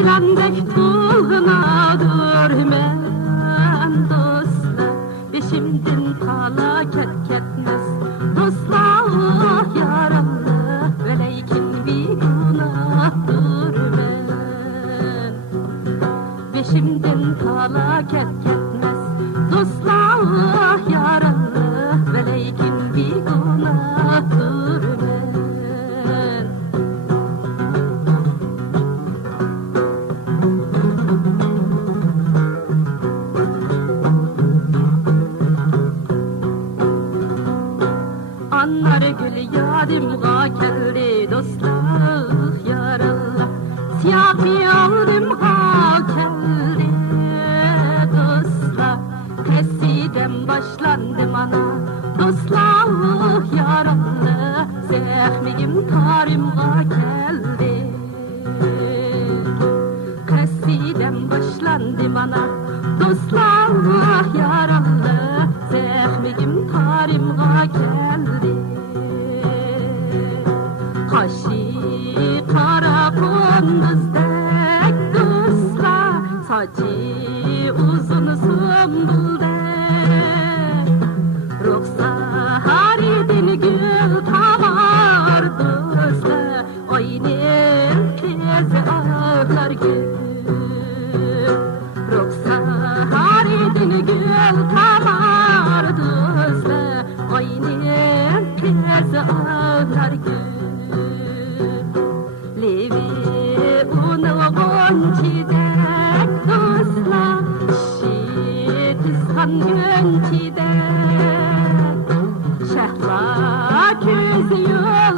Pirandek tulğunadır men dostlar, beşimden tala ketmez dostlar yaralı, veleykin bir günahdır men. Beşimden tala ketmez dostlar yaralı, veleykin bir günahdır men. Anlar gül yadımga keldi dostlar yaralı, siyahı aldımga keldi dostlar. Kesiden başlandım ana dostlar yaralı, zehmim tarimga keldi. Kesiden başlandım ana dostlar yaralı, zehmim tarimga geldi. Kaşı kara kunduzdek dostlar, saçı uzun sümbüldek. Ruhsarıdın gül tamar dostlar, oynar kez ağlar gül. Ruhsarıdın gül tamar dostlar, oynar kez ağlar gül. Levi unu gonçidek dostlar, şiitizhan gönçidek. Şehla köz yol